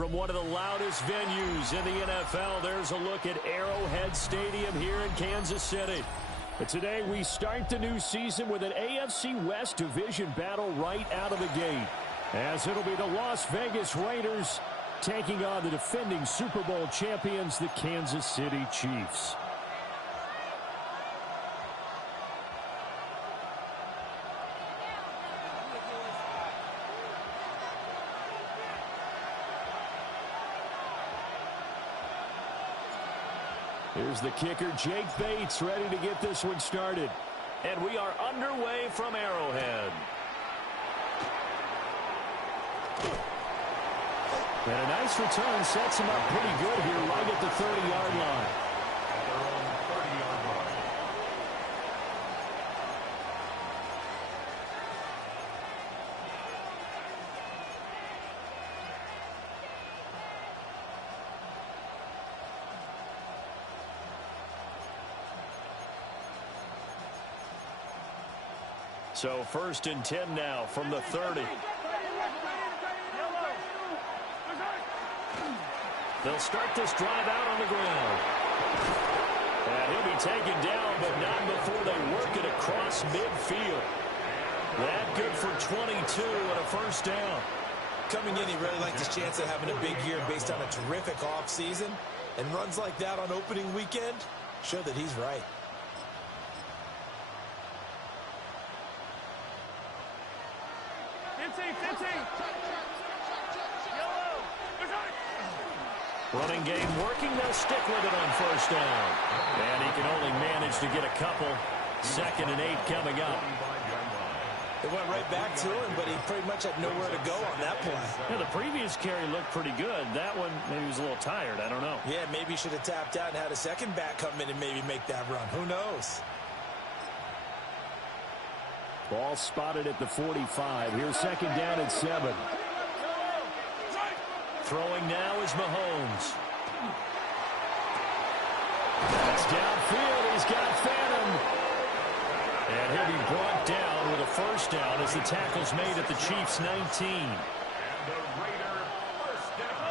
From one of the loudest venues in the NFL, there's a look at Arrowhead Stadium here in Kansas City. But today we start the new season with an AFC West division battle right out of the gate, as it'll be the Las Vegas Raiders taking on the defending Super Bowl champions, the Kansas City Chiefs. Here's the kicker, Jake Bates, ready to get this one started. And we are underway from Arrowhead. And a nice return sets him up pretty good here right at the 30-yard line. At their own 30-yard line. So 1st and 10 now from the 30. They'll start this drive out on the ground. And he'll be taken down, but not before they work it across midfield. That good for 22 and a first down. Coming in, he really liked his chance of having a big year based on a terrific offseason. And runs like that on opening weekend show that he's right. Running game working, they'll stick with it on first down. And he can only manage to get a couple. 2nd and 8 coming up. It went right back to him, but he pretty much had nowhere to go on that play. Yeah, the previous carry looked pretty good. That one, maybe he was a little tired. I don't know. Yeah, maybe he should have tapped out and had a second back come in and maybe make that run. Who knows? Ball spotted at the 45. Here's 2nd down and 7. Throwing now is Mahomes. That's downfield. He's got Phantom. And he'll be brought down with a first down as the tackle's made at the Chiefs' 19. And the Raider first down.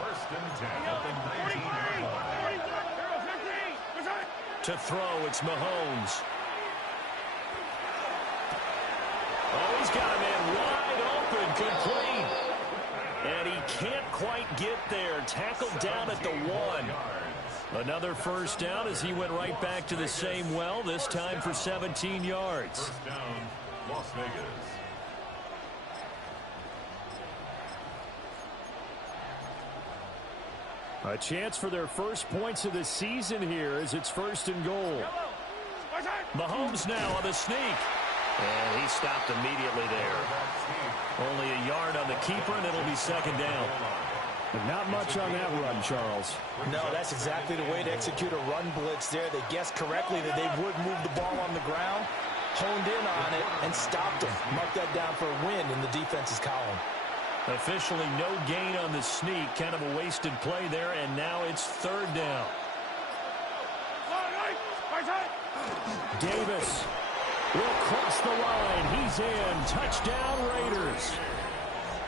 1st and 10 at the 19-yard line. To throw, it's Mahomes. Oh, he's got a man wide open, complete. And he can't quite get there. Tackled down at the 1. Another first down as he went right back to the same well, this time for 17 yards. First down, Las Vegas. A chance for their first points of the season here as it's 1st and goal. Mahomes now on the sneak. And he stopped immediately there. Only a yard on the keeper, and it'll be 2nd down. Not much on that run, Charles. No, that's exactly the way to execute a run blitz there. They guessed correctly that they would move the ball on the ground, honed in on it, and stopped them. Mark that down for a win in the defense's column. Officially no gain on the sneak. Kind of a wasted play there, and now it's 3rd down. Davis will cross the line. He's in. Touchdown, Raiders.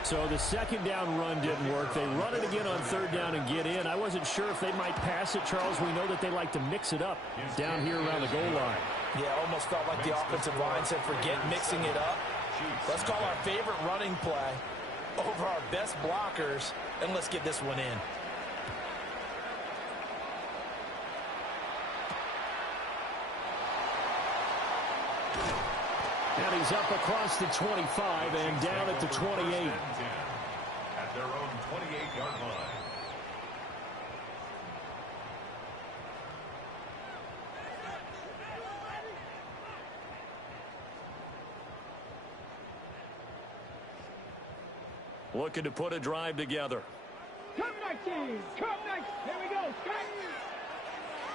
So the 2nd down run didn't work. They run it again on 3rd down and get in. I wasn't sure if they might pass it, Charles. We know that they like to mix it up down here around the goal line. Yeah, almost felt like the offensive line said, forget mixing it up. Let's call our favorite running play over our best blockers, and let's get this one in. And he's up across the 25 and down at the 28. At their own 28-yard line. Looking to put a drive together. Come 19, come 19. Here we go.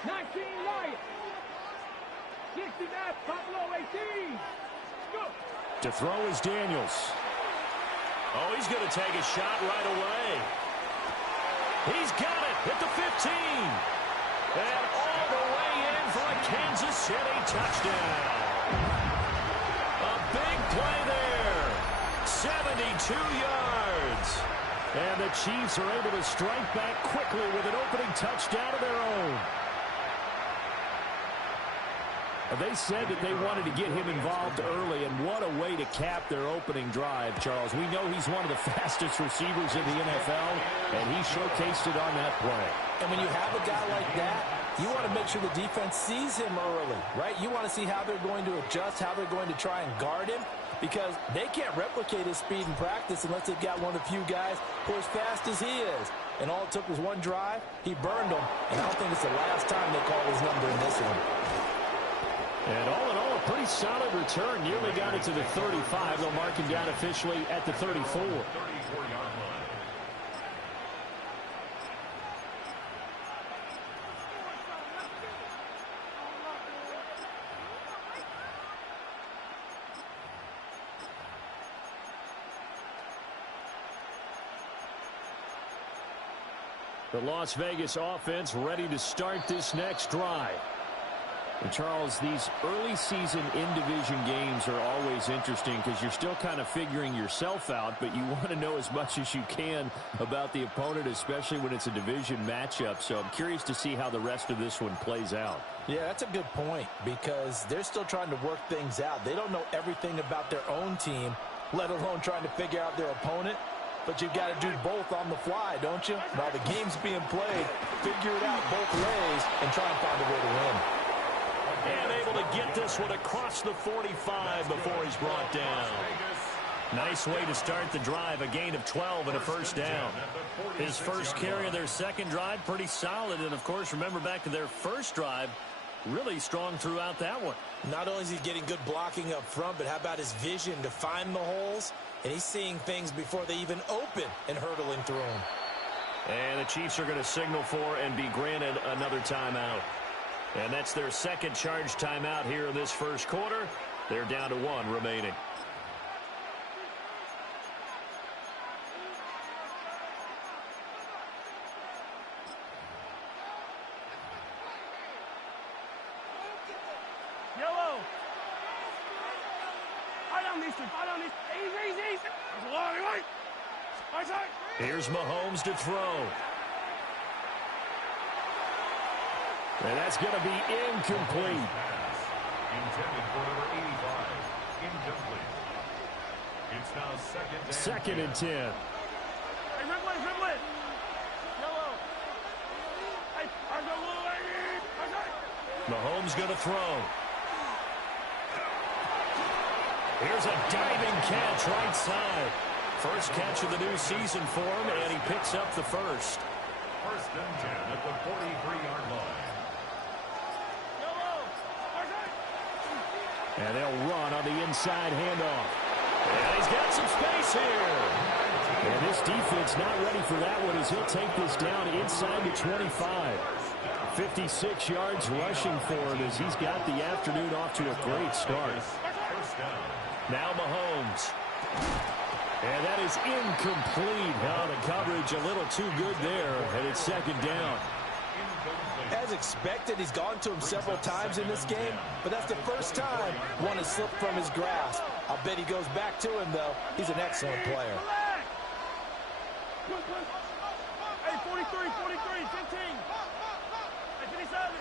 19 right. 69 Pablo 18. Go. To throw is Daniels. Oh, he's going to take a shot right away. He's got it at the 15. And all the way in for a Kansas City touchdown. A big play there. 72 yards. And the Chiefs are able to strike back quickly with an opening touchdown of their own. They said that they wanted to get him involved early, and what a way to cap their opening drive, Charles. We know he's one of the fastest receivers in the NFL, and he showcased it on that play. And when you have a guy like that, you want to make sure the defense sees him early, right? You want to see how they're going to adjust, how they're going to try and guard him, because they can't replicate his speed in practice unless they've got one of the few guys who are as fast as he is. And all it took was one drive. He burned them, and I don't think it's the last time they call his number in this one. And all in all, a pretty solid return. Nearly got it to the 35. They'll mark him down officially at the 34. The Las Vegas offense ready to start this next drive. And Charles, these early season in-division games are always interesting because you're still kind of figuring yourself out, but you want to know as much as you can about the opponent, especially when it's a division matchup. So I'm curious to see how the rest of this one plays out. Yeah, that's a good point because they're still trying to work things out. They don't know everything about their own team, let alone trying to figure out their opponent. But you've got to do both on the fly, don't you? While the game's being played, figure it out both ways and try and find a way to win. And able to get this one across the 45 before he's brought down. Nice way to start the drive, a gain of 12 and a first down. His first carry of their second drive, pretty solid. And, of course, remember back to their first drive, really strong throughout that one. Not only is he getting good blocking up front, but how about his vision to find the holes? And he's seeing things before they even open and hurtling through them. And the Chiefs are going to signal for and be granted another timeout. And that's their second charge timeout here in this first quarter. They're down to one remaining. Yellow. I don't need to. Easy. Here's Mahomes to throw. And that's going to be incomplete. Intended for number 85. Incomplete. It's now second and 10. Hey, dribble it. Yellow. Hey, I go little. Mahomes going to throw. Here's a diving catch right side. First catch of the new season for him, and he picks up the first. First and 10 at the 43-yard line. And they'll run on the inside handoff. And he's got some space here. And this defense not ready for that one as he'll take this down inside the 25. 56 yards rushing for him as he's got the afternoon off to a great start. Now Mahomes. And that is incomplete. Now the coverage a little too good there, and it's second down. As expected, he's gone to him several times in this game, but that's the first time one has slipped from his grasp. I'll bet he goes back to him, though. He's an excellent player. Hey, 43, 15. Hey, 57.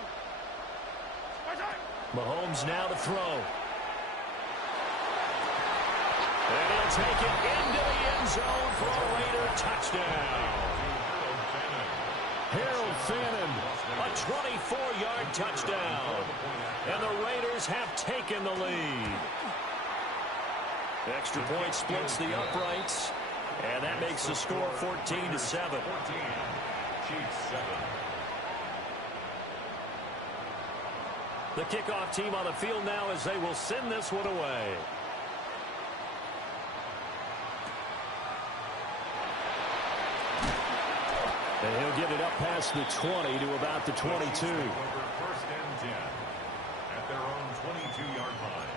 Mahomes now to throw. And he'll take it into the end zone for a Raider touchdown. Harold Fannin, a 24-yard touchdown. And the Raiders have taken the lead. Extra point splits the uprights. And that makes the score 14-7. 14. Chiefs 7. The kickoff team on the field now as they will send this one away. And he'll get it up past the 20 to about the 22. First and 10 at their own 22-yard line.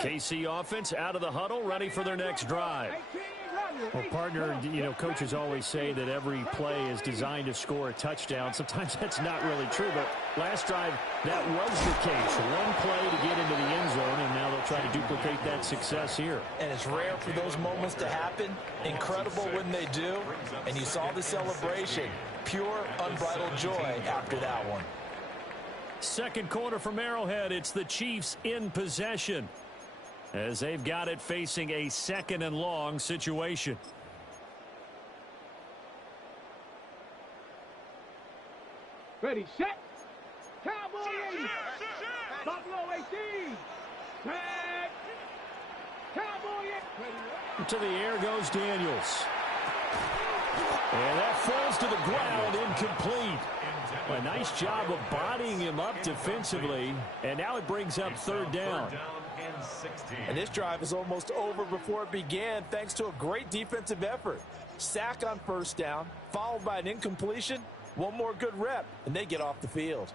KC offense out of the huddle, ready for their next drive. Well, partner, you know, coaches always say that every play is designed to score a touchdown. Sometimes that's not really true, but last drive, that was the case. One play to get into the end zone, and now they'll try to duplicate that success here. And it's rare for those moments to happen. Incredible when they do. And you saw the celebration. Pure, unbridled joy after that one. Second quarter from Arrowhead. It's the Chiefs in possession, as they've got it facing a 2nd and long situation. Ready, set. Cowboy 80. Buffalo 18. Set. Cowboy 8. To the air goes Daniels. And that falls to the ground, incomplete. A nice job of bodying him up defensively. And now it brings up 3rd down. And this drive is almost over before it began thanks to a great defensive effort. Sack on 1st down, followed by an incompletion. One more good rep, and they get off the field.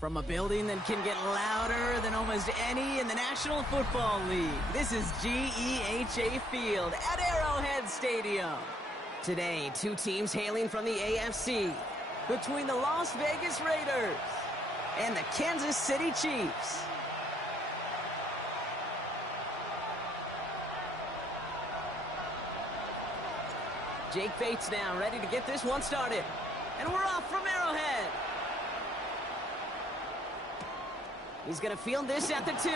From a building that can get louder than almost any in the National Football League, this is GEHA Field at Arrowhead Stadium. Today, 2 teams hailing from the AFC, between the Las Vegas Raiders and the Kansas City Chiefs. Jake Bates now ready to get this one started. And we're off from Arrowhead. He's going to field this at the 2.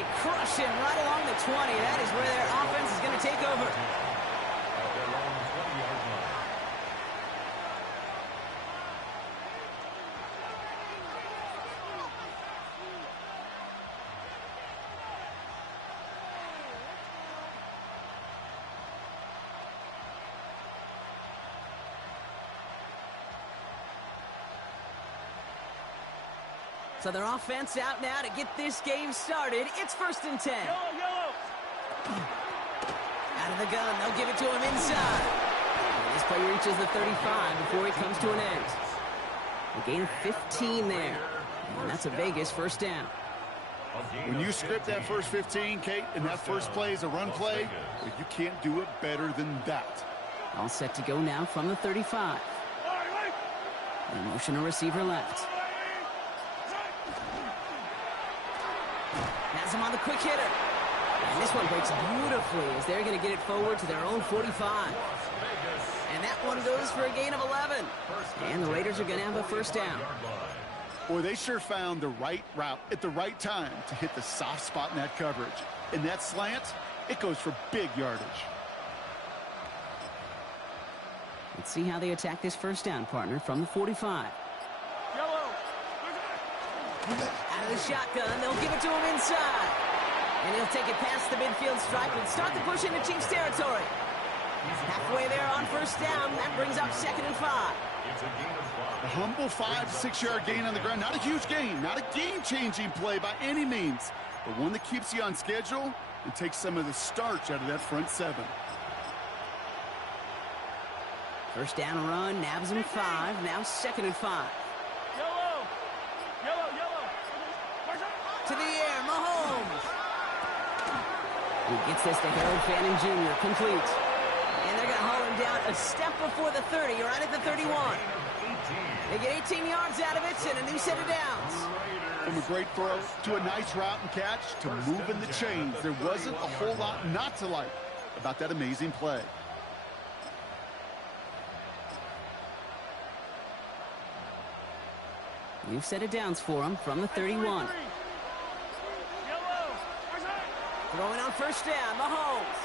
They crush him right along the 20. That is where their offense is going to take over. At their own 20-yard line. So their offense out now to get this game started. It's 1st and 10. Out of the gun, they'll give it to him inside. And this play reaches the 35 before it comes to an end. A gain of 15 there. And that's a Vegas 1st down. When you script that first 15, Kate, and that first play is a run play, you can't do it better than that. All set to go now from the 35. The motion a receiver left. Has him on the quick hitter. And this one breaks beautifully as they're going to get it forward to their own 45. And that one goes for a gain of 11. And the Raiders are going to have a 1st down. Boy, they sure found the right route at the right time to hit the soft spot in that coverage. And that slant, it goes for big yardage. Let's see how they attack this 1st down, partner, from the 45. Out of the shotgun, they'll give it to him inside. And he'll take it past the midfield stripe and start the push into Chiefs territory. Halfway there on 1st down, that brings up 2nd and 5. It's a gain of 5. A humble 5 to 6 yard gain on the ground. Not a huge gain, not a game-changing play by any means, but one that keeps you on schedule and takes some of the starch out of that front 7. 1st down run, nabs him 5, now 2nd and 5. To the air, Mahomes. He gets this to Harold Fanning Jr., complete. And they're going to haul him down a step before the 30, right at the 31. They get 18 yards out of it and a new set of downs. From a great throw to a nice route and catch to moving the chains, there wasn't a whole lot not to like about that amazing play. New set of downs for him from the 31. Throwing on 1st down, Mahomes.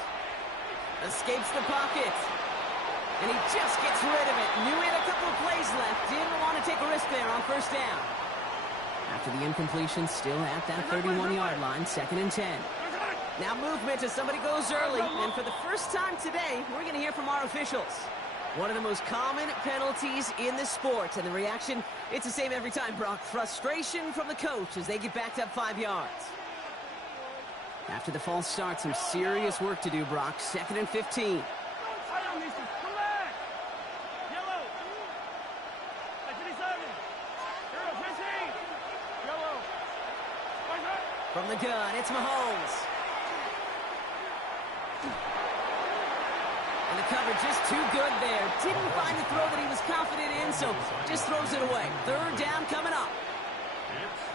Escapes the pocket. And he just gets rid of it. Knew he had a couple of plays left. Didn't want to take a risk there on 1st down. After the incompletion, still at that 31-yard line, 2nd and 10. Now movement as somebody goes early. And for the first time today, we're going to hear from our officials. One of the most common penalties in the sport. And the reaction, it's the same every time, Brock. Frustration from the coach as they get backed up 5 yards. After the false start, some serious work to do, Brock. 2nd and 15. From the gun, it's Mahomes. And the coverage just too good there. Didn't find the throw that he was confident in, so just throws it away. 3rd down coming up.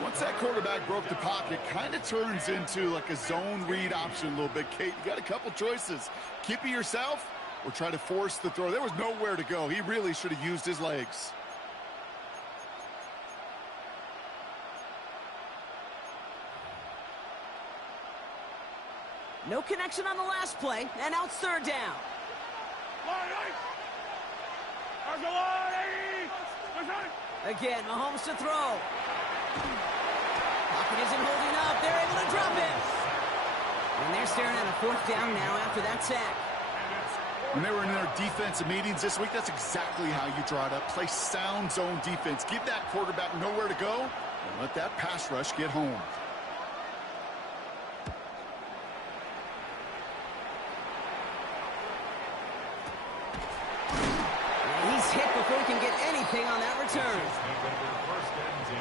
Once that quarterback broke the pocket, kind of turns into like a zone read option a little bit, Kate. You got a couple choices. Keep it yourself or try to force the throw. There was nowhere to go. He really should have used his legs. No connection on the last play, and now it's 3rd down. Again, Mahomes to throw. Pocket isn't holding up. They're able to drop him. And they're staring at a 4th down now after that sack. When they were in their defensive meetings this week, that's exactly how you draw it up. Play sound zone defense. Give that quarterback nowhere to go and let that pass rush get home. Hit before he can get anything on that return. 1st and 10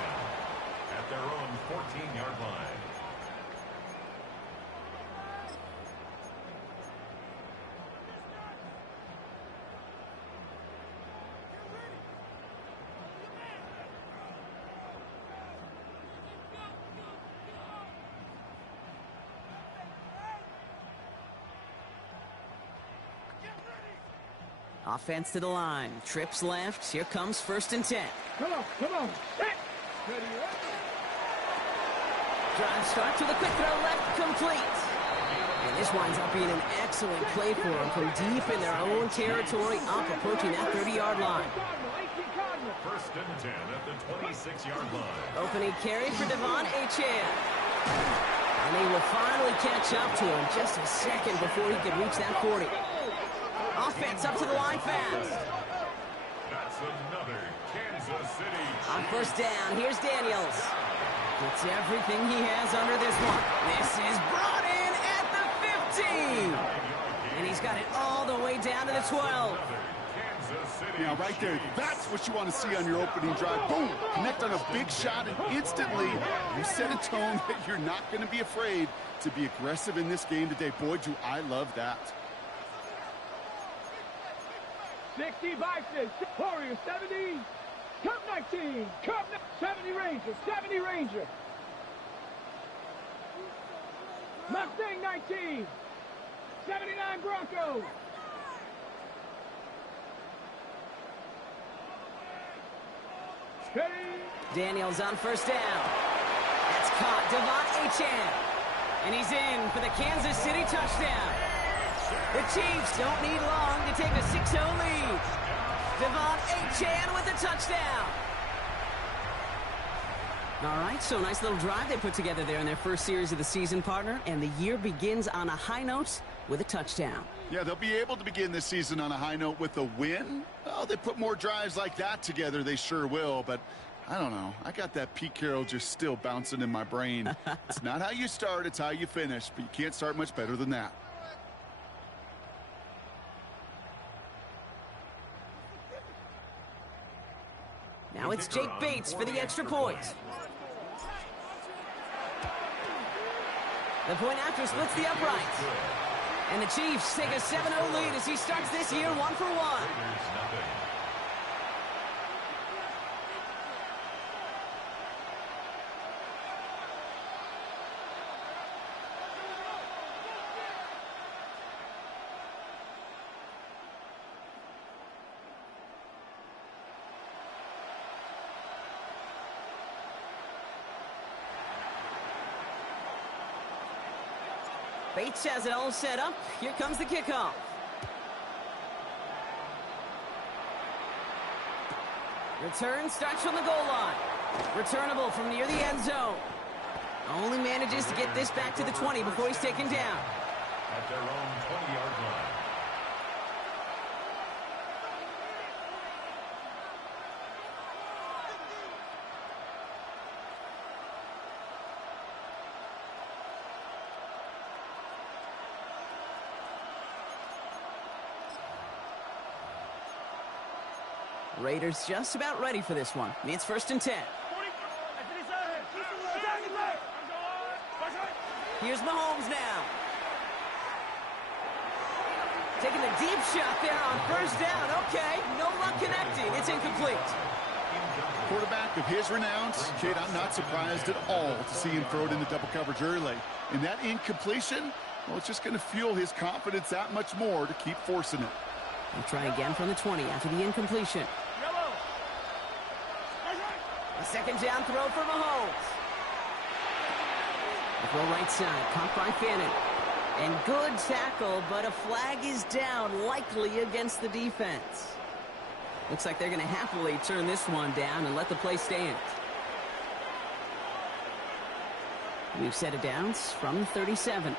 at their own 14-yard line. Offense to the line. Trips left. Here comes 1st and 10. Come on. Set. Ready, drive starts with a quick throw left, complete. And this winds up being an excellent play for them from deep in their own territory, up approaching that 30-yard line. First and 10 at the 26-yard line. Opening carry for Devon Achane. And they will finally catch up to him just a second before he could reach that 40. Offense up to the line fast. That's another Kansas City. On first down, here's Daniels. Gets everything he has under this one. This is brought in at the 15. And he's got it all the way down to the 12. Now, right there, that's what you want to see on your opening drive. Boom! Connect on a big shot, and instantly you set a tone that you're not going to be afraid to be aggressive in this game today. Boy, do I love that. 60 Bison, Warrior 70, Cup 19, Cup 70 Ranger, 70 Ranger. Mustang 19, 79 Broncos. Daniels on first down. That's caught. Devon Achane. And he's in for the Kansas City touchdown. The Chiefs don't need long to take a 6-0 lead. Devon Achane with the touchdown. All right, so nice little drive they put together there in their first series of the season, partner. And the year begins on a high note with a touchdown. Yeah, they'll be able to begin this season on a high note with a win. Oh, they put more drives like that together, they sure will. But I don't know. I got that Pete Carroll just still bouncing in my brain. It's not how you start, it's how you finish. But you can't start much better than that. Now it's Jake Bates for the extra point. The point after splits the uprights. And the Chiefs take a 7-0 lead as he starts this year 1 for 1. Bates has it all set up. Here comes the kickoff. Return starts from the goal line. Returnable from near the end zone. Only manages to get this back to the 20 before he's taken down. At their own 20-yard line. Raiders just about ready for this one. It's first and 10. Here's Mahomes now. Taking a deep shot there on first down. Okay, no luck connecting. It's incomplete. Quarterback of his renowns, kid, I'm not surprised at all to see him throw it into double coverage early. And that incompletion, well, it's just going to fuel his confidence that much more to keep forcing it. We'll try again from the 20 after the incompletion. A second down throw for Mahomes. The throw right side, caught by Fannin. And good tackle, but a flag is down, likely against the defense. Looks like they're going to happily turn this one down and let the play stand. We've set it down from 37.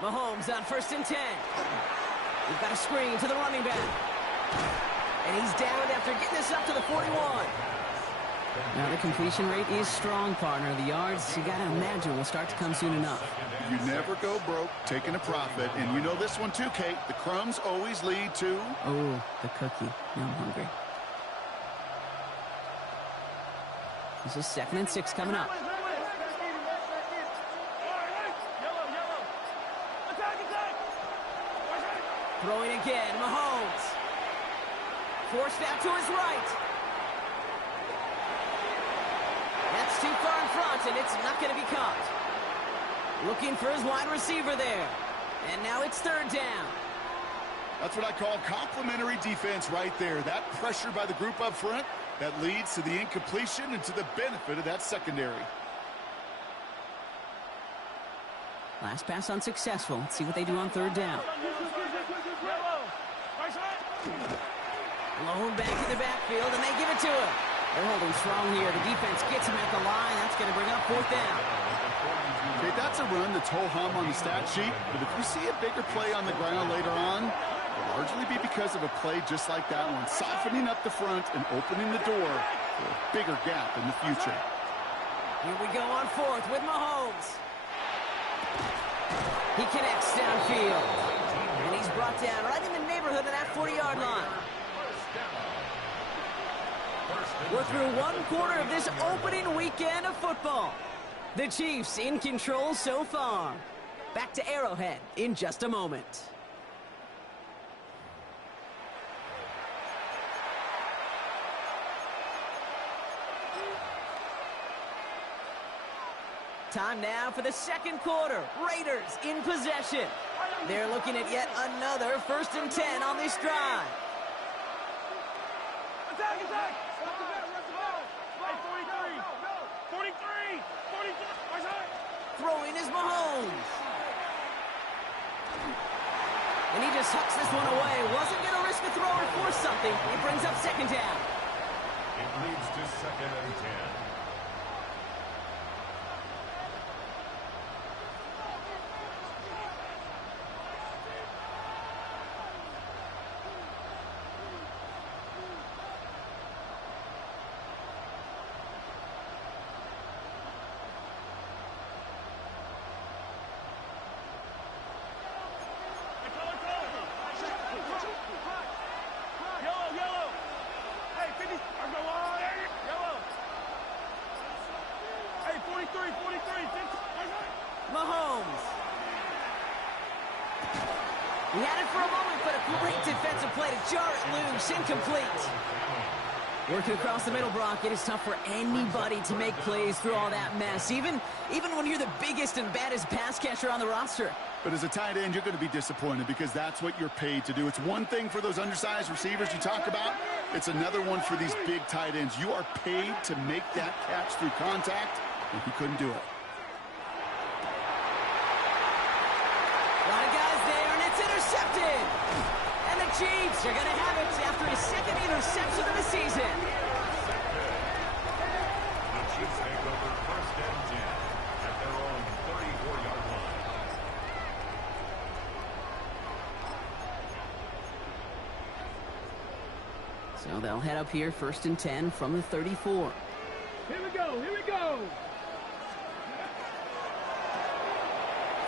Mahomes on first and 10. We've got a screen to the running back. And he's down after getting this up to the 41. Now the completion rate is strong, partner. The yards, you got to imagine, will start to come soon enough. You never go broke taking a profit. And you know this one too, Kate. The crumbs always lead to... Oh, the cookie. Now I'm hungry. This is 2nd and 6 coming up. Throwing again, Mahomes. Forced out to his right. That's too far in front, and it's not going to be caught. Looking for his wide receiver there. And now it's third down. That's what I call complimentary defense right there. That pressure by the group up front, that leads to the incompletion and to the benefit of that secondary. Last pass unsuccessful. Let's see what they do on third down. Low back in the backfield, and they give it to him. They're holding strong here. The defense gets him at the line. That's going to bring up fourth down. Okay, that's a run that's ho-hum on the stat sheet, but if you see a bigger play on the ground later on, it'll largely be because of a play just like that one, softening up the front and opening the door for a bigger gap in the future. Here we go on fourth with Mahomes. He connects downfield, and he's brought down right in the neighborhood of that 40-yard line. We're through one quarter of this opening weekend of football. The Chiefs in control so far. Back to Arrowhead in just a moment. Time now for the second quarter. Raiders in possession. They're looking at yet another 1st and 10 on this drive. Attack, attack! Hey, 43! Throwing is Mahomes. And he just hucks this one away. Wasn't going to risk a throw or force something. It brings up second down. It leads to 2nd and 10. Mahomes. He had it for a moment, but a great defensive play to jar it loose. Incomplete. Working across the middle, Brock. It is tough for anybody to make plays through all that mess, even when you're the biggest and baddest pass catcher on the roster. But as a tight end, you're going to be disappointed because that's what you're paid to do. It's one thing for those undersized receivers you talk about. It's another one for these big tight ends. You are paid to make that catch through contact, and he couldn't do it. A lot of guys there, and it's intercepted. And the Chiefs are going to have it after his second interception of the season. The Chiefs take over 1st and 10 at their own 34-yard line. So they'll head up here, 1st and 10 from the 34. Here we go, here we go.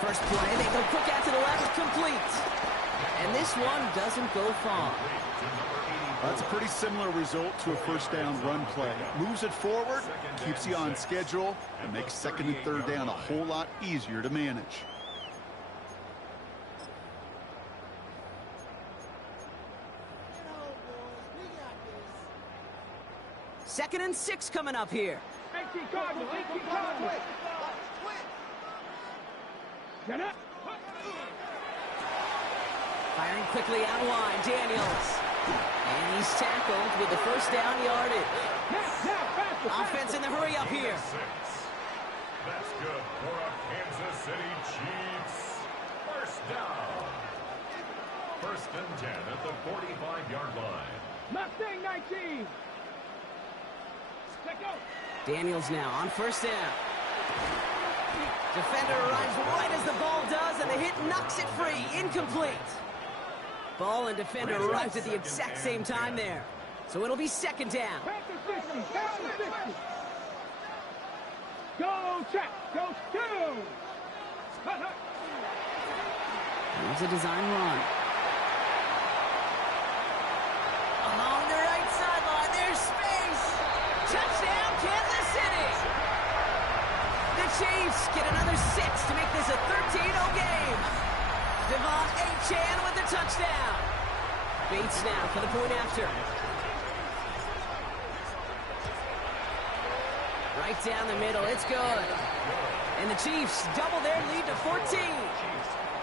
First play, they go quick out to the left, complete. And this one doesn't go far. That's a pretty similar result to a 1st down run play. Moves it forward, keeps you on schedule, and makes 2nd and 3rd down a whole lot easier to manage. Second and 6 coming up here. 18 Cardinals, 18 Cardinals. Get up. Firing quickly out wide, Daniels. And he's tackled with the 1st down yardage. Offense in the hurry up here. That's good for a Kansas City Chiefs. 1st down. 1st and 10 at the 45-yard line. Mustang 19. Let's go. Daniels now on 1st down. Defender arrives right as the ball does, and the hit knocks it free. Incomplete. Ball and defender arrives at the exact same time there. So it'll be 2nd down. Go check. Go two. There's a design run. Along the right sideline, there's space. Touchdown, Kansas City. The Chiefs get another 6 to make this a 13-0 game. Devon Achane with the touchdown. Bates now for the point after. Right down the middle, it's good. And the Chiefs double their lead to 14. Chiefs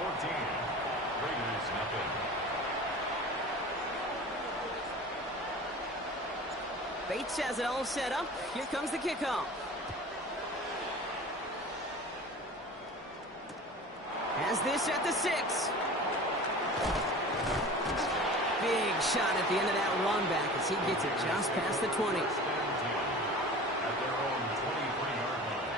14. Raiders nothing. Bates has it all set up. Here comes the kickoff. Has this at the 6. Big shot at the end of that run back as he gets it just past the 20. At their own 23-yard line.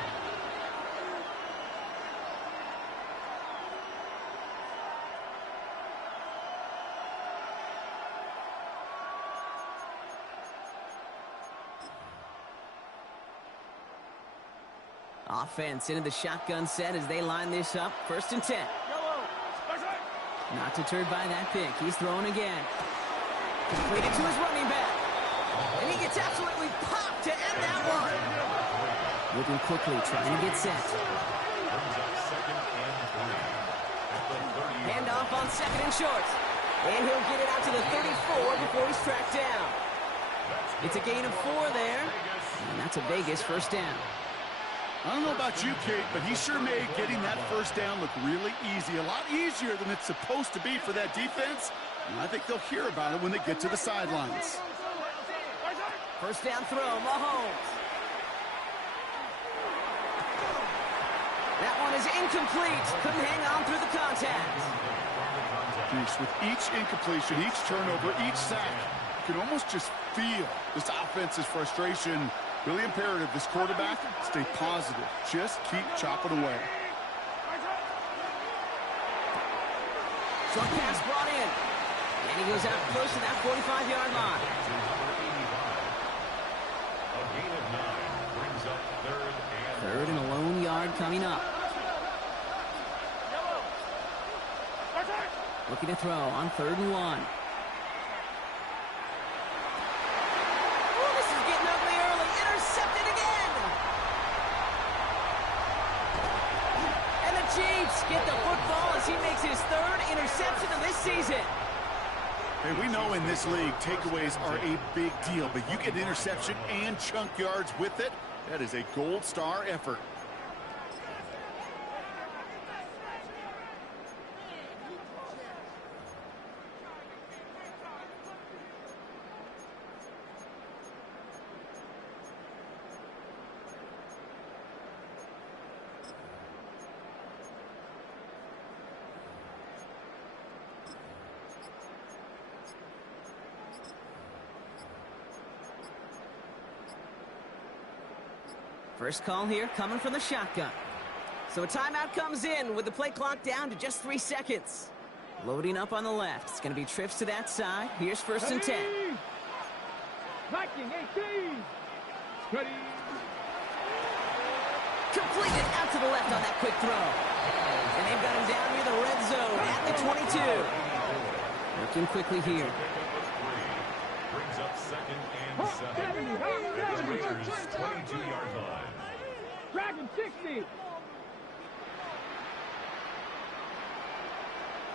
Offense into the shotgun set as they line this up. 1st and 10. Not deterred by that pick. He's throwing again. Completed to his running back. And he gets absolutely popped to end that one. Looking quickly, trying to get set. Handoff on 2nd and short. And he'll get it out to the 34 before he's tracked down. It's a gain of 4 there. And that's a Vegas 1st down. I don't know about you, Kate, but he sure made getting that 1st down look really easy. A lot easier than it's supposed to be for that defense. And I think they'll hear about it when they get to the sidelines. 1st down throw, Mahomes. That one is incomplete. Couldn't hang on through the contact. Bruce, with each incompletion, each turnover, each sack, you can almost just feel this offense's frustration. Really imperative, this quarterback, stay positive. Just keep chopping away. Short pass brought in. And he goes out close to that 45-yard line. A gain of 9 brings up 3rd and a lone yard coming up. Looking to throw on 3rd and 1. Chiefs get the football as he makes his 3rd interception of this season. Hey, we know in this league, takeaways are a big deal, but you get interception and chunk yards with it, that is a gold star effort. First call here coming from the shotgun. So a timeout comes in with the play clock down to just 3 seconds. Loading up on the left. It's going to be trips to that side. Here's 1st and 10. Viking 18. Ready. Completed out to the left on that quick throw. And they've got him down near the red zone at the 22. Working quickly here. brings up 2nd and 7. At the Raiders' 22-yard line. Dragon 60.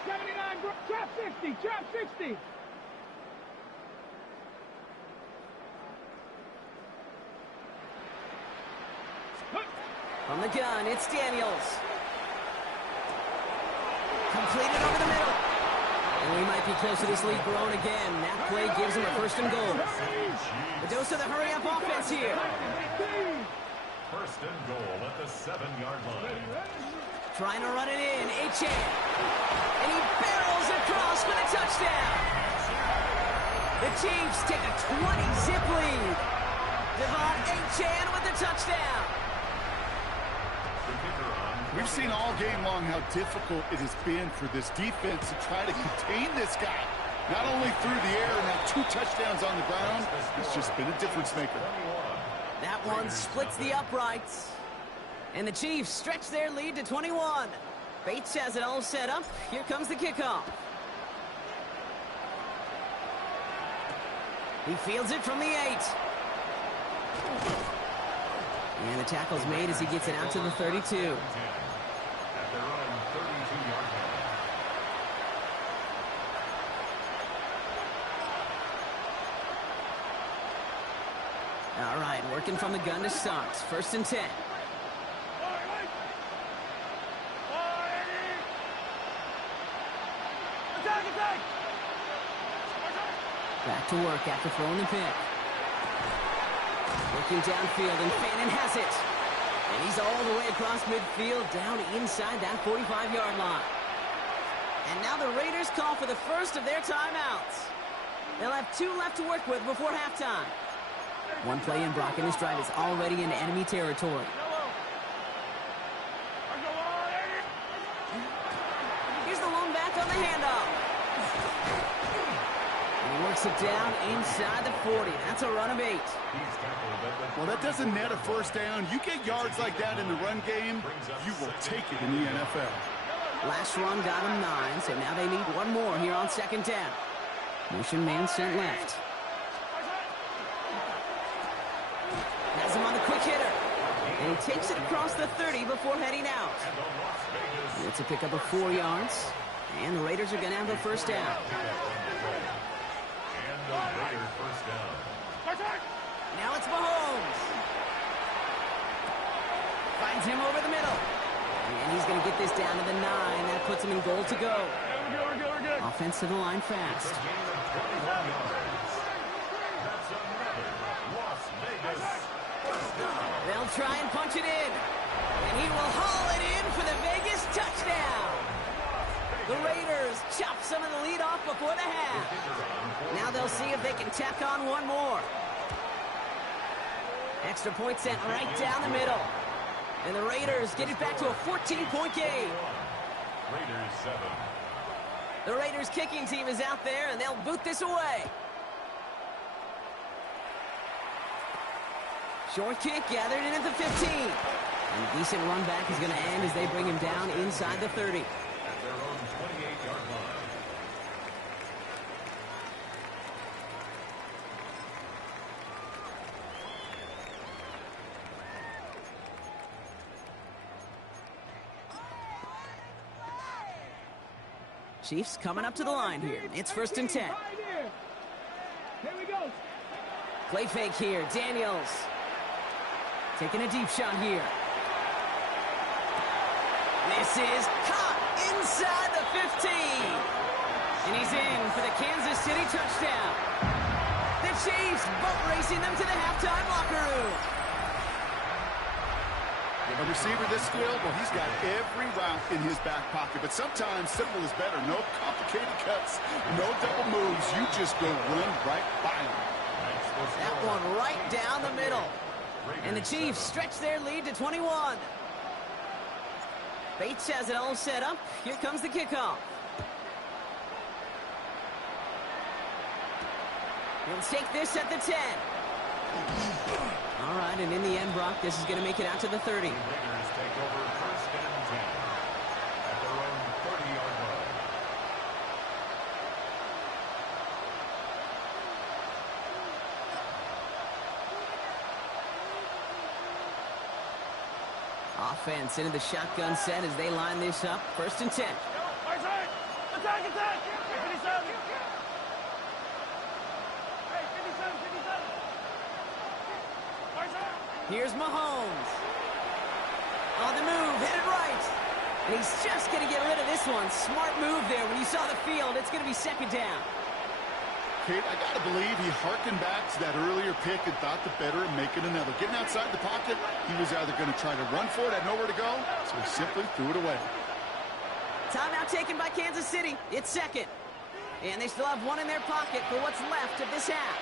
79, trap 60, trap 60. From the gun, it's Daniels. Completed over the middle. And we might be close to this lead growing again. That play gives him a 1st and goal. The dose of the hurry-up offense here. 1st and goal at the 7-yard line. Trying to run it in, Achan. And he barrels across for the touchdown. The Chiefs take a 20-zip lead. Devon Achan with the touchdown. We've seen all game long how difficult it has been for this defense to try to contain this guy. Not only through the air, now 2 touchdowns on the ground. It's just been a difference maker. That one splits the uprights. And the Chiefs stretch their lead to 21. Bates has it all set up. Here comes the kickoff. He fields it from the 8. And the tackle's made as he gets it out to the 32. At their own 32-yard line. All right, working from the gun to start. 1st and 10. Back to work after throwing the pick. Working downfield, and Fannin has it. And he's all the way across midfield, down inside that 45-yard line. And now the Raiders call for the first of their timeouts. They'll have 2 left to work with before halftime. One play in, Brock, and his drive is already into enemy territory. Here's the lone back on the handoff. And he works it down inside the 40. That's a run of 8. Well, that doesn't net a first down. You get yards like that in the run game, you will take it in the NFL. Last run got him 9, so now they need one more here on second down. Motion man sent left. Has him on the quick hitter. And he takes it across the 30 before heading out. It's a pickup of 4 yards. And the Raiders are going to have the first down. Now it's Mahomes. Finds him over the middle. And he's going to get this down to the 9. That puts him in goal to go. Offense to the line fast. They'll try and punch it in. And he will haul it in for the Vegas touchdown. The Raiders chop some of the lead off before the half. Now they'll see if they can tack on one more. Extra point sent right down the middle. And the Raiders get it back to a 14-point game. Raiders 7. The Raiders kicking team is out there, and they'll boot this away. Short kick gathered in at the 15. And a decent run back is going to end as they bring him down inside the 30. At their own 28-yard line. Chiefs coming up to the line here. It's 1st and 10. Here we go. Play fake here. Daniels taking a deep shot here. This is caught inside the 15. And he's in for the Kansas City touchdown. The Chiefs boat racing them to the halftime locker room. A receiver this skilled, well, he's got every route in his back pocket. But sometimes simple is better. No complicated cuts, no double moves. You just go run right by him. That one right down the middle. And the Chiefs stretch their lead to 21. Bates has it all set up. Here comes the kickoff. He'll take this at the 10. All right, and in the end, Brock, this is going to make it out to the 30. Raiders take over 1st and 10 at their own 30-yard line. Offense into the shotgun set as they line this up. 1st and 10. Attack! Attack! Attack! 57! Hey, 57, 57! Here's Mahomes. On the move, headed right. And he's just going to get rid of this one. Smart move there. When you saw the field, it's going to be 2nd down. Kate, I got to believe he harkened back to that earlier pick and thought the better of making another. Getting outside the pocket, he was either going to try to run for it, had nowhere to go, so he simply threw it away. Timeout taken by Kansas City. It's 2nd. And they still have one in their pocket for what's left of this half.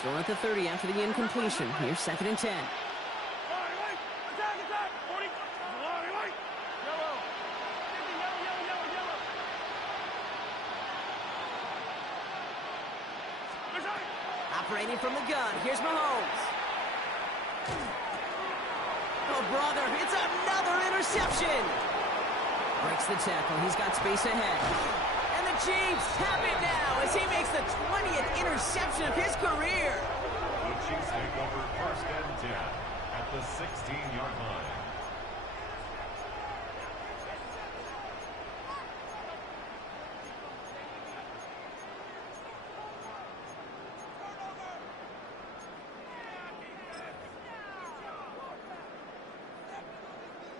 Still at the 30 after the incompletion. Here's 2nd and 10. Attack! Attack! 40! Yellow! 50, yellow! Operating from the gun. Here's Mahomes. Oh, brother. It's another interception. Breaks the tackle. He's got space ahead. And the Chiefs have it now as he makes the 20th interception of his career. The Chiefs take over 1st and 10 at the 16-yard line.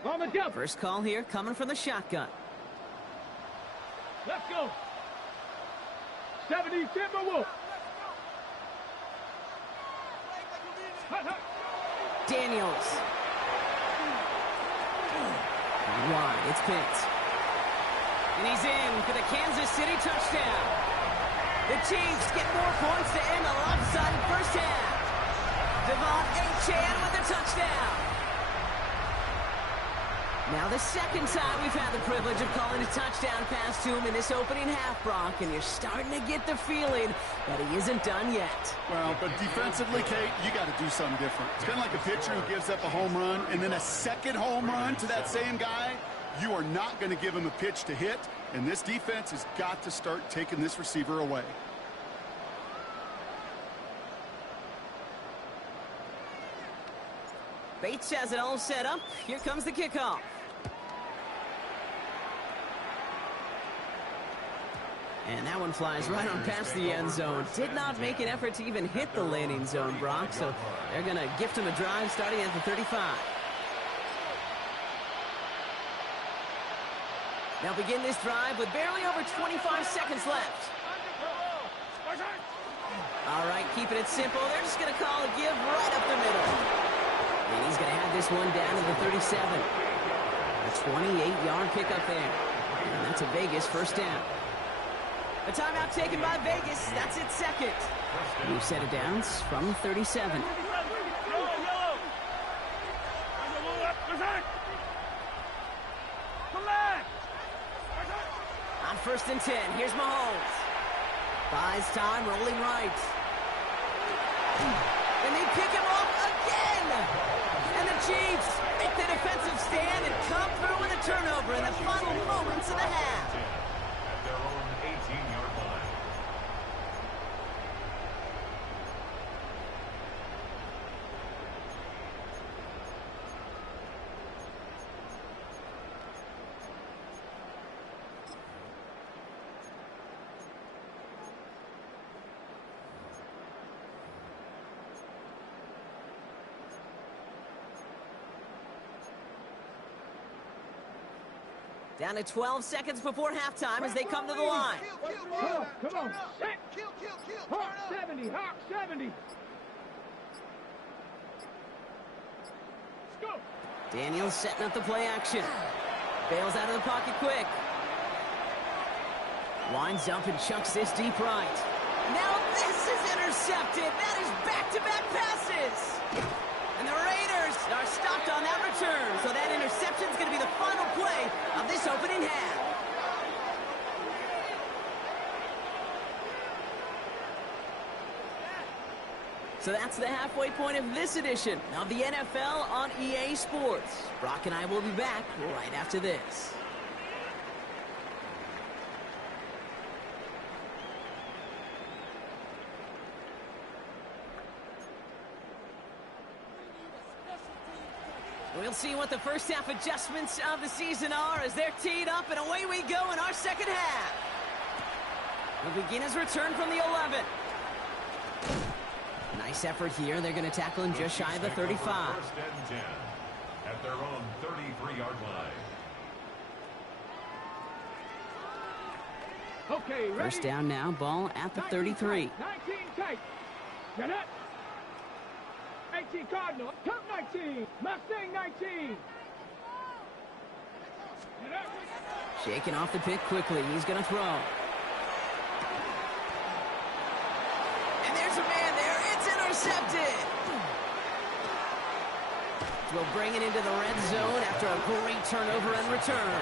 On the jump. First call here coming from the shotgun. Let's go. 70 Timberwolves. Daniels. Wide, it's picked. And he's in for the Kansas City touchdown. The Chiefs get more points to end the lopsided first half. Devon Achane with the touchdown. Now the second time we've had the privilege of calling a touchdown pass to him in this opening half, Brock, and you're starting to get the feeling that he isn't done yet. Well, but defensively, Kate, you got to do something different. It's kind of like a pitcher who gives up a home run and then a second home run to that same guy. You are not going to give him a pitch to hit, and this defense has got to start taking this receiver away. Bates has it all set up. Here comes the kickoff. And that one flies right on past the end zone. Did not make an effort to even hit the landing zone, Brock, so they're going to gift him a drive starting at the 35. They'll begin this drive with barely over 25 seconds left. All right, keeping it simple. They're just going to call a give right up the middle. And he's going to have this one down to the 37. A 28-yard pickup there. And that's a Vegas first down. A timeout taken by Vegas. That's its second. New set of downs from 37. On first and 10, here's Mahomes. Buys time, rolling right. And they pick him off again. And the Chiefs make the defensive stand and come through with a turnover in the final moments of the half. At their own 18-yard line. Down to 12 seconds before halftime as they come to the line. Come on. Set. Hawk 70. Hawk 70. Let's go. Daniels setting up the play action. Bails out of the pocket quick. Winds up and chucks this deep right. Now this is intercepted. That is back-to-back passes. And the Raiders are stopped on that return. So that interception is going to be the final play of this opening half. So that's the halfway point of this edition of the NFL on EA Sports. Brock and I will be back right after this. We'll see what the first half adjustments of the season are as they're teed up, and away we go in our second half. We'll begin his return from the 11. Nice effort here. They're going to tackle him just shy of the 35. First and 10 at their own 33-yard line. Okay, ready? First down now, ball at the 33. 19 tight. Get up. 18 Cardinal. Cup 19. Mustang 19. Get up. Shaking off the pick quickly. He's going to throw. And there's a man there. It's intercepted. We'll bring it into the red zone after a great turnover and return.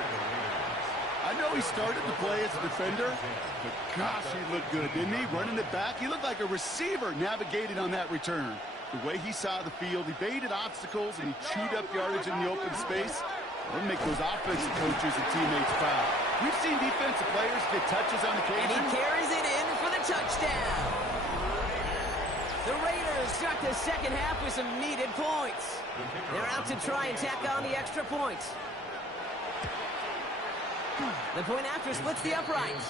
I know he started the play as a defender, but gosh, he looked good, didn't he? Running it back, he looked like a receiver navigating on that return. The way he saw the field, he baited obstacles, and he chewed up yardage in the open space. It'll make those offensive coaches and teammates proud. We've seen defensive players get touches on occasion. And he carries it in for the touchdown. The Raiders start the second half with some needed points. They're out to try and tack on the extra points. The point after splits the uprights.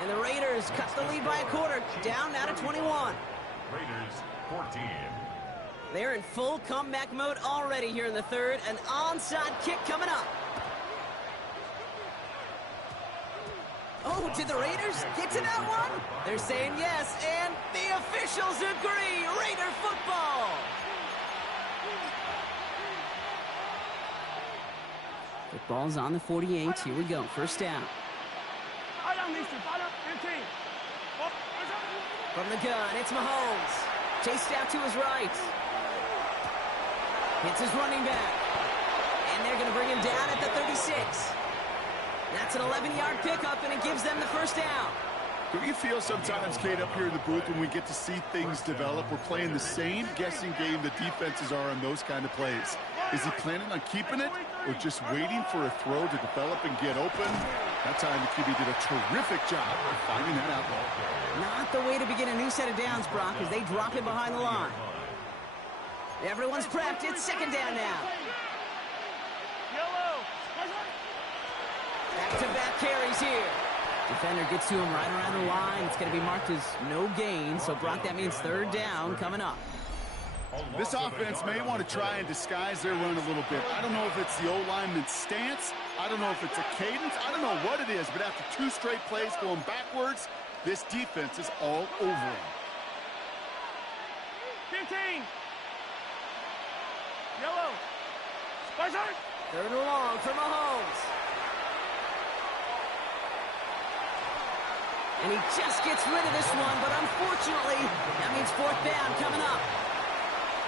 And the Raiders cut the lead by a quarter, down now to 21. Raiders 14. They're in full comeback mode already here in the third. An onside kick coming up. Oh, did the Raiders get to that one? They're saying yes, and the officials agree. Raider football. Football's on the 48. Here we go. First down. From the gun, it's Mahomes. Chased out to his right. Hits his running back. And they're going to bring him down at the 36. That's an 11-yard pickup, and it gives them the first down. Don't you feel sometimes, Kate, up here in the booth when we get to see things develop, we're playing the same guessing game the defenses are on those kind of plays? Is he planning on keeping it or just waiting for a throw to develop and get open? That time the QB did a terrific job of finding that outlet. Not the way to begin a new set of downs, Brock, as they drop him behind the line. Everyone's prepped. It's second down now. Back-to-back carries here. Defender gets to him right around the line. It's going to be marked as no gain. So, Brock, that means third down coming up. This offense may want to try and disguise their run a little bit. I don't know if it's the O-lineman's stance. I don't know if it's a cadence. I don't know what it is. But after two straight plays going backwards, this defense is all over him. 15. Yellow. Spicer. Third and long for Mahomes. And he just gets rid of this one, but unfortunately, that means fourth down coming up.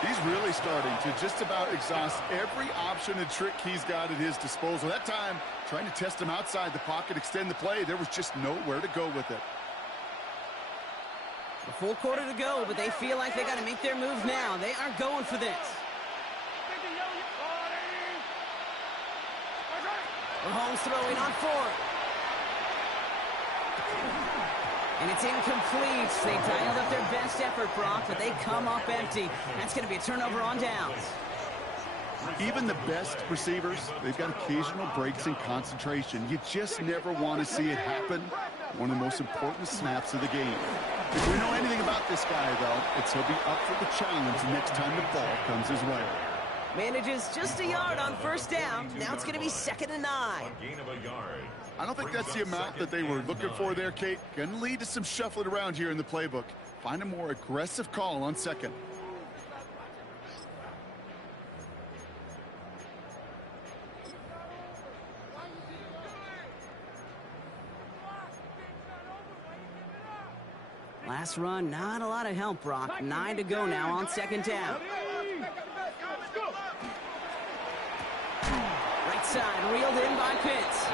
He's really starting to just about exhaust every option and trick he's got at his disposal. That time, trying to test him outside the pocket, extend the play, there was just nowhere to go with it. A full quarter to go, but they feel like they got to make their move now. They are going for this. Mahomes throwing on fourth. And it's incomplete. They dialed up their best effort, Brock, but they come up empty. That's going to be a turnover on downs. Even the best receivers, they've got occasional breaks in concentration. You just never want to see it happen. One of the most important snaps of the game. If we know anything about this guy, though, it's he'll be up for the challenge next time the ball comes his way. Manages just a yard on first down. Now it's going to be 2nd and 9. Gain of a yard. I don't think that's the amount that they were looking for there, Kate. Going to lead to some shuffling around here in the playbook. Find a more aggressive call on second. Last run, not a lot of help, Brock. 9 to go now on second down. Right side, reeled in by Pitts.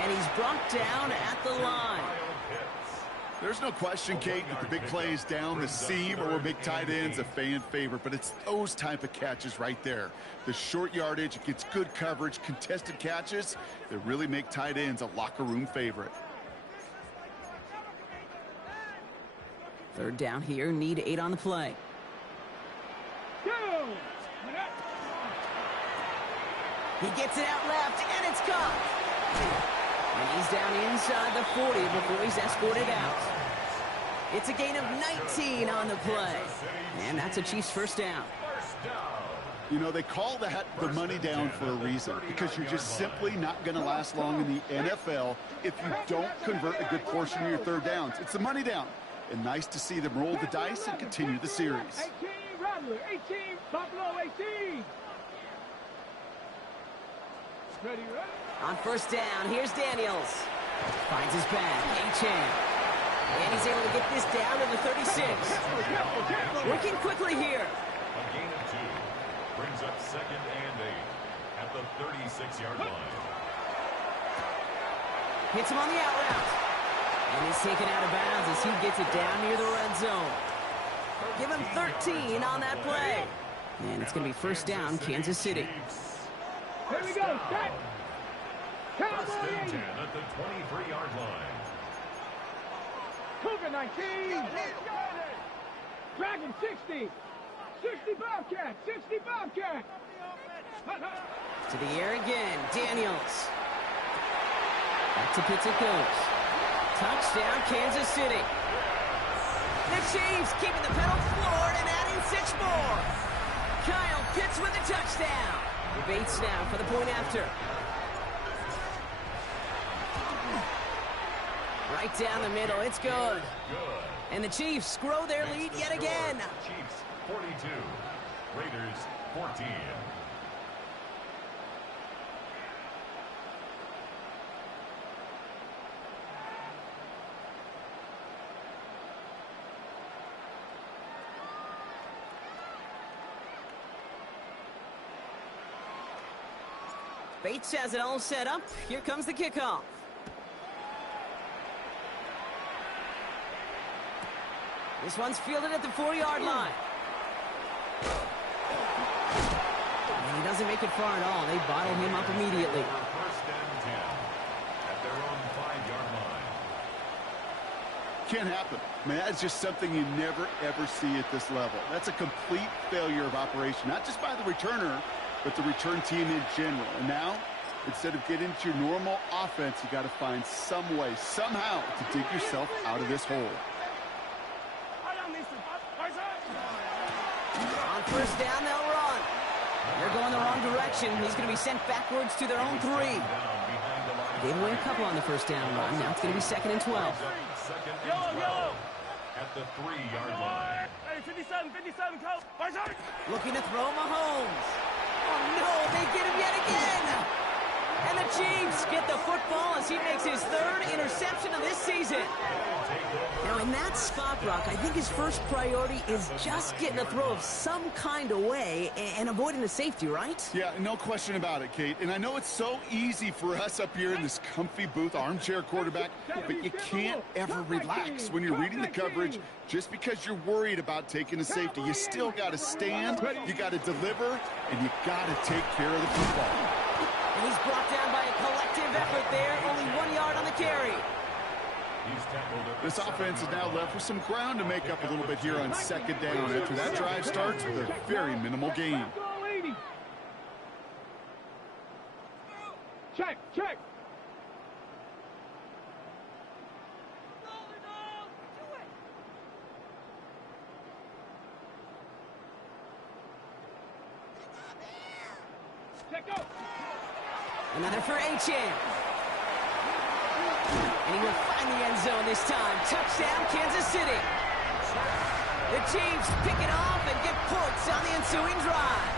And he's brought down at the line. There's no question, Kate, that the big plays down the seam or big tight ends a fan favorite, but it's those type of catches right there. The short yardage, it gets good coverage, contested catches that really make tight ends a locker room favorite. Third down here, need 8 on the play. He gets it out left, and it's caught. And he's down inside the 40 before he's escorted out. It's a gain of 19 on the play. And that's a Chiefs first down. You know, they call that the money down for a reason, because you're just simply not going to last long in the NFL if you don't convert a good portion of your third downs. It's the money down. And nice to see them roll the dice and continue the series. 18, Rattler, 18, Buffalo, 18. Ready, ready? On first down, here's Daniels. Finds his back, A-Chan. And he's able to get this down to the 36. Working quickly here. A gain of 2. Brings up 2nd and 8 at the 36-yard line. Hits him on the out route. And he's taken out of bounds as he gets it down near the red zone. Give him 13 on that play. And it's going to be first down, Kansas City. Here we go, set. First and 10 at the 23-yard line. Cougar 19. Dragon 60. 60 Bobcat. 60 Bobcat. To the air again. Daniels. Back to Pitts it goes. Touchdown, Kansas City. The Chiefs keeping the pedal floored and adding 6 more. Kyle Pitts with a touchdown. The Bates now for the point after. Right down the middle. It's good. And the Chiefs grow their lead yet again. Chiefs 42, Raiders 14. Bates has it all set up. Here comes the kickoff. This one's fielded at the 4-yard line. And he doesn't make it far at all. They bottle him up immediately. First and 10 at their own 5-yard line. Can't happen. I mean, that's just something you never, ever see at this level. That's a complete failure of operation, not just by the returner, but the return team in general. And now, instead of getting into your normal offense, you got to find some way, somehow, to dig yourself out of this hole. On first down, they'll run. They're going the wrong direction. He's going to be sent backwards to their own 3. Gave away a couple on the first down run. Now it's going to be 2nd and 12. Second and 12 at the 3-yard line. Hey, 57, coach. Looking to throw Mahomes. Oh, no, they get him yet again. And the Chiefs get the football as he makes his 3rd interception of this season. Now, in that spot, Brock, I think his first priority is just getting a throw of some kind of way and avoiding the safety, right? Yeah, no question about it, Kate. And I know it's so easy for us up here in this comfy booth, armchair quarterback, but you can't ever relax when you're reading the coverage just because you're worried about taking a safety. You still got to stand, you got to deliver, and you got to take care of the football. And he's brought down by a collective effort there, only 1 yard on the carry. This offense is now left with some ground to make up a little bit here on 2nd down after that drive starts with a very minimal gain. Check. Another for Achane. And he will find the end zone this time. Touchdown, Kansas City. The Chiefs pick it off and get points on the ensuing drive.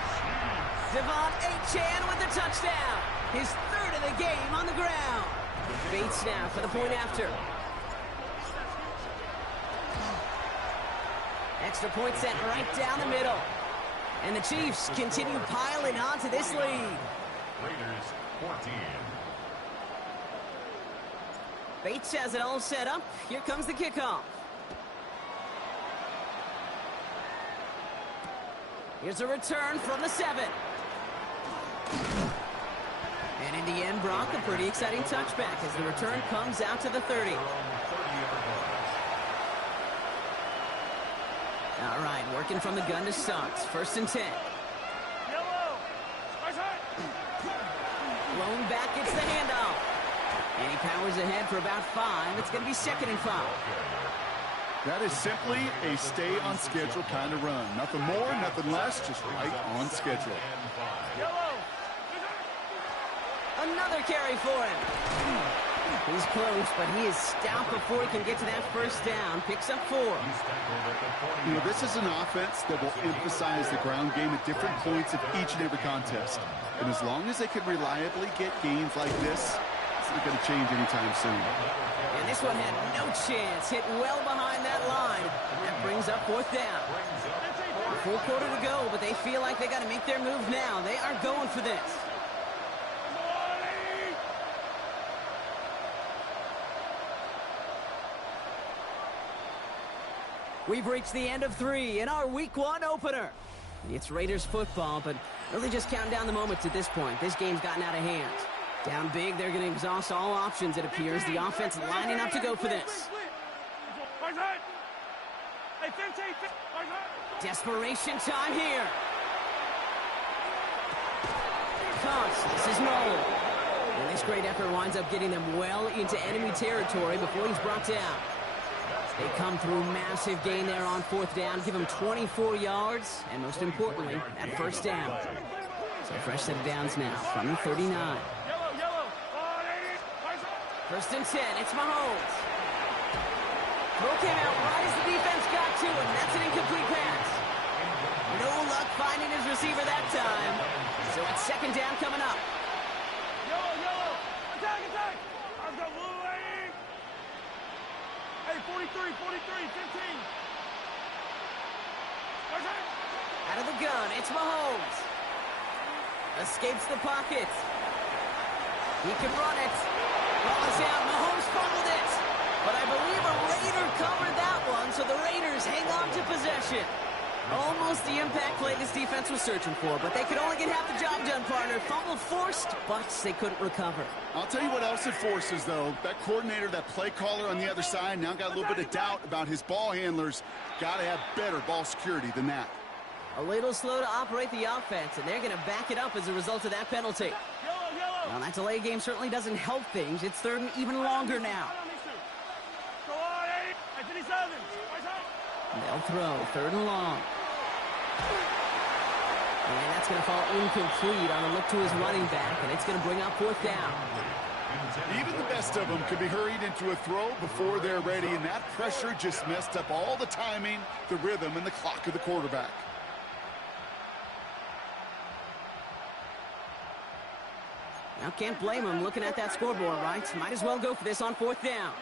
Devon Achane with the touchdown. His 3rd of the game on the ground. Bates now for the point after. Extra point set right down the middle. And the Chiefs continue piling on to this lead. Raiders 14. Bates has it all set up. Here comes the kickoff. Here's a return from the 7. And in the end, Brock, a pretty exciting touchback as the return comes out to the 30. All right, working from the gun to start. 1st and 10. Blown back, gets the handoff. And he powers ahead for about 5. It's going to be 2nd and 5. That is simply a stay-on-schedule kind of run. Nothing more, nothing less, just right on schedule. Another carry for him. He's close, but he is stout before he can get to that first down. Picks up 4. You know, this is an offense that will emphasize the ground game at different points of each and every contest. And as long as they can reliably get gains like this, it's not going to change anytime soon. And this one had no chance. Hit well behind that line. That brings up 4th down. Full quarter to go, but they feel like they got to make their move now. They are going for this. We've reached the end of 3 in our Week 1 opener. It's Raiders football, but really just counting down the moments at this point. This game's gotten out of hand. Down big, they're going to exhaust all options, it appears. The offense lining up to go for this. Desperation time here. Caught. This is Noel. And this great effort winds up getting them well into enemy territory before he's brought down. They come through massive gain there on 4th down, give him 24 yards, and most importantly, that first down. So fresh set of downs now from the 39. 1st and 10, it's Mahomes. Throw came out right as the defense got to him. That's an incomplete pass. No luck finding his receiver that time. So it's second down coming up. Yellow. Attack. I've got blue lane. Hey, 43, 15. Out of the gun, it's Mahomes. Escapes the pocket. He can run it. Ball is out. Mahomes fumbled it. But I believe a Raider covered that one, so the Raiders hang on to possession. Almost the impact play this defense was searching for, but they could only get half the job done, partner. Fumble forced, but they couldn't recover. I'll tell you what else it forces, though. That coordinator, that play caller on the other side, now got a little bit of doubt about his ball handlers. Got to have better ball security than that. A little slow to operate the offense, and they're going to back it up as a result of that penalty. Well, that delay game certainly doesn't help things. It's third and even longer now. They'll throw, third and long. And that's going to fall incomplete on a look to his running back, and it's going to bring up fourth down. Even the best of them could be hurried into a throw before they're ready, and that pressure just messed up all the timing, the rhythm, and the clock of the quarterback. Now, can't blame him looking at that scoreboard, right? Might as well go for this on fourth down.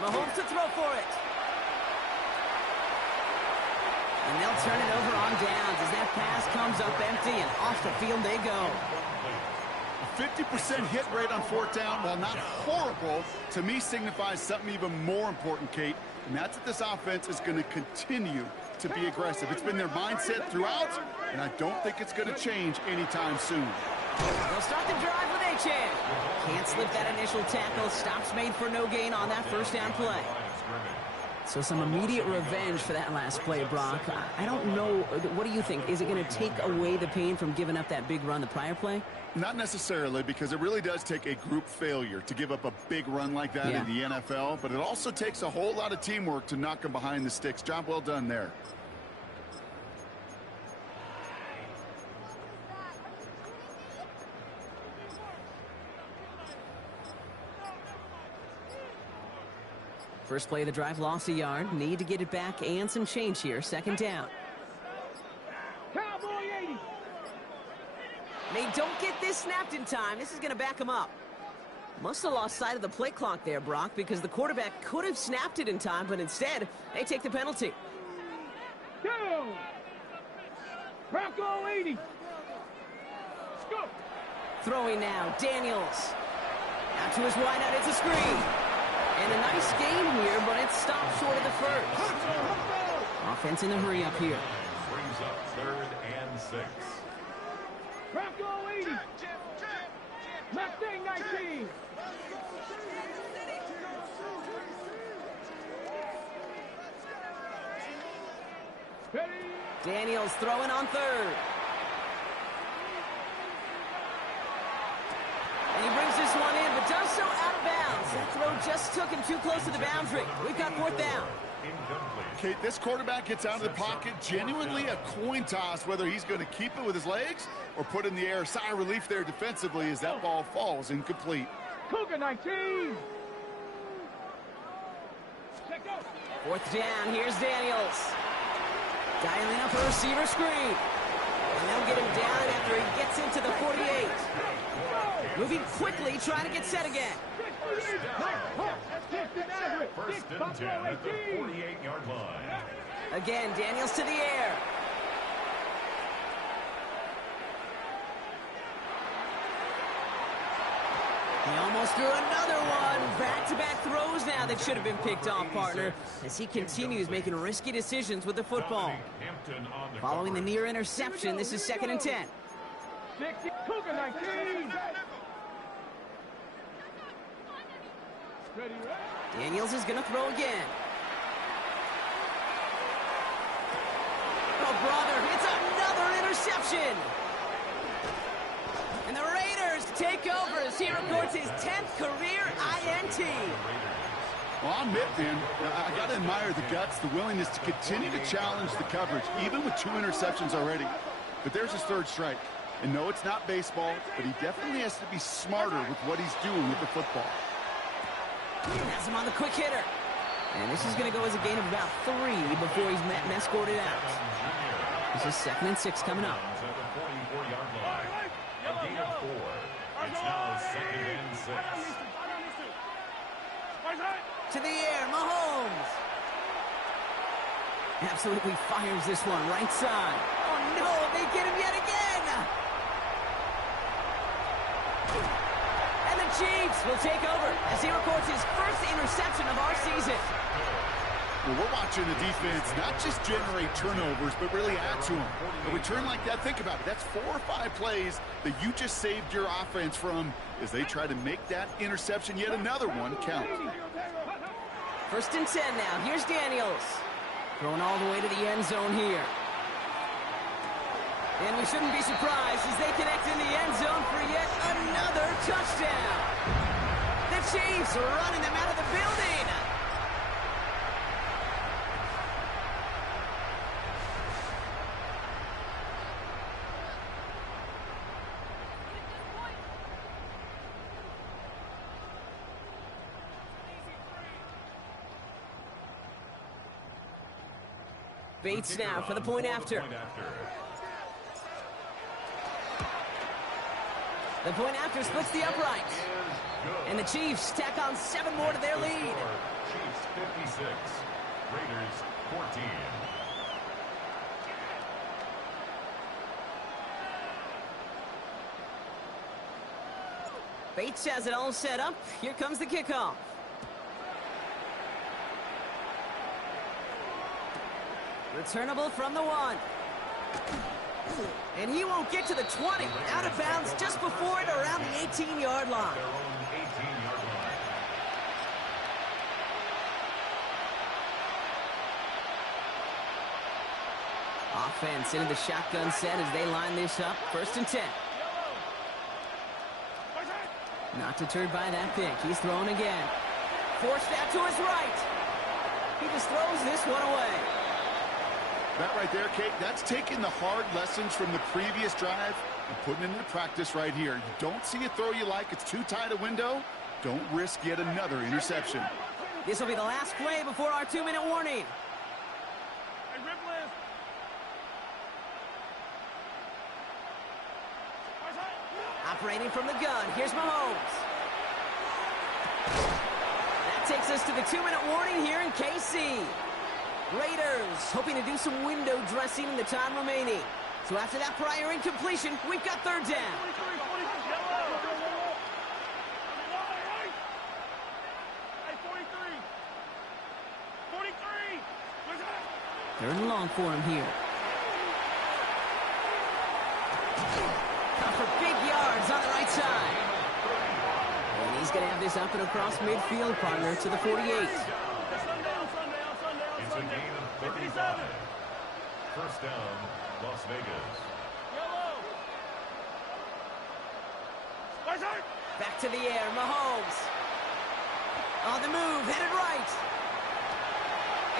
Mahomes to throw for it. And they'll turn it over on downs as that pass comes up empty, and off the field they go. A 50% hit rate on fourth down, while not horrible, to me signifies something even more important, Kate, and that's that this offense is going to continue to be aggressive. It's been their mindset throughout, and I don't think it's going to change anytime soon. They'll start the drive with Achane. Can't slip that initial tackle. Stops made for no gain on that first down play. So some immediate revenge for that last play, Brock. I don't know. What do you think? Is it going to take away the pain from giving up that big run the prior play? Not necessarily, because it really does take a group failure to give up a big run like that in the NFL, but it also takes a whole lot of teamwork to knock them behind the sticks. Job well done there. First play of the drive, lost a yard. Need to get it back and some change here. Second down. Cowboy 80. They don't get this snapped in time. This is going to back them up. Must have lost sight of the play clock there, Brock, because the quarterback could have snapped it in time, but instead, they take the penalty. Go! Bronco 80. Go! Throwing now, Daniels. Out to his wideout, it's a screen. And a nice game here, but it's stopped short of the first. Offense in the hurry up here. Brings up third and 6. Bronco 80. Mustang 19. Ready? Daniels throwing on third. And he brings this one in, but does so out of bounds. That throw just took him too close to the boundary. We've got fourth down. Kate, this quarterback gets out of the pocket, genuinely a coin toss, whether he's going to keep it with his legs or put it in the air. Sigh of relief there defensively as that ball falls incomplete. Cougar 19. Check out. Fourth down, here's Daniels. Dialing up a receiver screen. And they'll get him down after he gets into the 48. Moving quickly, trying to get set again. First and 10 at the 48-yard line. Again, Daniels to the air. He almost threw another one. Back-to-back throws now that should have been picked off, partner, as he continues making risky decisions with the football. Following the near interception, this is second and 10. 60, Cougar 19. Ready, Daniels is going to throw again. Oh, brother, it's another interception. And the Raiders take over as he records his 10th career INT. Well, I'm it, man. I got to admire the guts, the willingness to continue to challenge the coverage, even with 2 interceptions already. But there's his third strike. And no, it's not baseball, but he definitely has to be smarter with what he's doing with the football. Has him on the quick hitter. And this is going to go as a gain of about 3 before he's met and escorted out. This is 2nd and 6 coming up. At the 44-yard line. A gain of 4. It's now 2nd and 6. To the air, Mahomes. Absolutely fires this one, right side. Oh no, they get him yet again. And the Chiefs will take over as he records his first interception of our season. Well, we're watching the defense not just generate turnovers, but really add to them. A return like that, think about it. That's 4 or 5 plays that you just saved your offense from as they try to make that interception, yet another one, count. 1st and 10 now. Here's Daniels. Throwing all the way to the end zone here. And we shouldn't be surprised as they connect in the end zone for yet another touchdown. The Chiefs are running them out of the building. Bates now for the point after. The point after splits the uprights. And the Chiefs tack on 7 more to their lead. Chiefs 56. Raiders 14. Bates has it all set up. Here comes the kickoff. Returnable from the 1. And he won't get to the 20. Out of bounds just before it around the 18-yard line. Their own 18-yard line. Offense into the shotgun set as they line this up. 1st and 10. Not deterred by that pick. He's throwing again. Forced out to his right. He just throws this one away. That right there, Kate, that's taking the hard lessons from the previous drive and putting it into practice right here. You don't see a throw you like, it's too tight a window, don't risk yet another interception. This will be the last play before our 2-minute warning. Operating from the gun, here's Mahomes. That takes us to the 2-minute warning here in KC. Raiders hoping to do some window dressing in the time remaining. So after that prior incompletion, we've got 3rd down. Third and long for him here. Out for big yards on the right side. And he's going to have this up and across midfield, partner, to the 48. It's a gain of 35. 1st down, Las Vegas. Back to the air, Mahomes. On the move, headed right.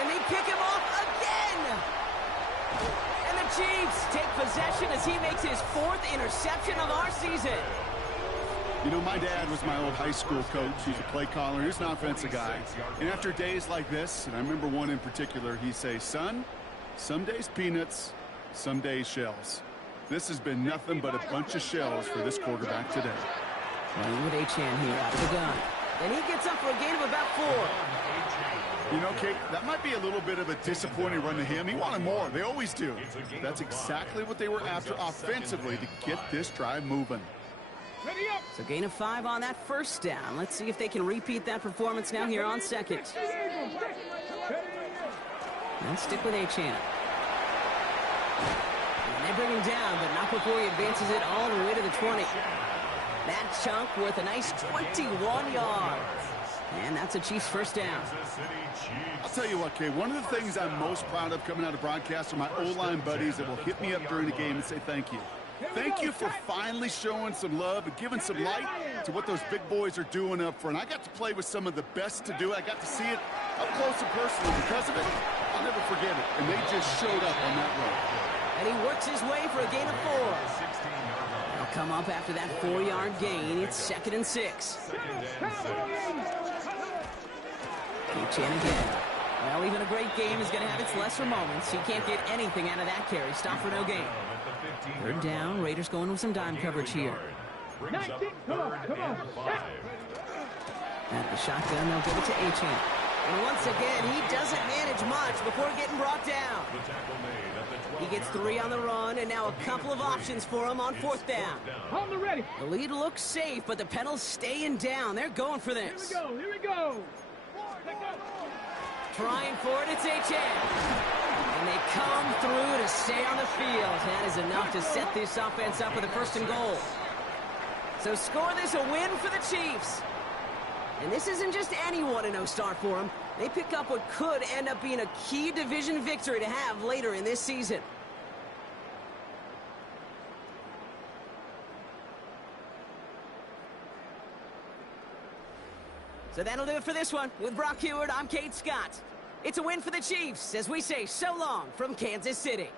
And they pick him off again. And the Chiefs take possession as he makes his 4th interception of our season. You know, my dad was my old high school coach. He's a play caller. He's an offensive guy. And after days like this, and I remember one in particular, he'd say, son, some days peanuts, some days shells. This has been nothing but a bunch of shells for this quarterback today. Running with Achane here out of the gun. And he gets up for a gain of about 4. You know, Kate, that might be a little bit of a disappointing run to him. He wanted more. They always do. That's exactly what they were after offensively to get this drive moving. So gain of 5 on that 1st down. Let's see if they can repeat that performance now here on 2nd. And stick with Achane. And they bring him down, but not before he advances it all the way to the 20. That chunk worth a nice 21 yards. And that's a Chiefs 1st down. I'll tell you what, Kay, one of the things I'm most proud of coming out of broadcast are my O-line buddies that will hit me up during the game and say thank you. Thank you for finally showing some love and giving some light to what those big boys are doing up front. I got to play with some of the best to do it. I got to see it up close and personal. Because of it, I'll never forget it. And they just showed up on that road. And he works his way for a gain of 4. come up after that 4-yard gain. It's 2nd and 6. Chan again. Well, even a great game is going to have its lesser moments. He can't get anything out of that carry. Stop for no gain. 3rd down. Raiders going with some dime coverage here. 19, come on. At the shotgun, they'll give it to Chan. And once again, he doesn't manage much before getting brought down. He gets 3 on the run, and now a couple of options for him on 4th down. On the ready. The lead looks safe, but the Pendles staying down. They're going for this. Here we go. Trying for it, it's Chan. And they come through to stay on the field. That is enough to set this offense up with a 1st and goal. So score this a win for the Chiefs. And this isn't just any 1-0 start for them. They pick up what could end up being a key division victory to have later in this season. So that'll do it for this one. With Brock Heward, I'm Kate Scott. It's a win for the Chiefs as we say so long from Kansas City.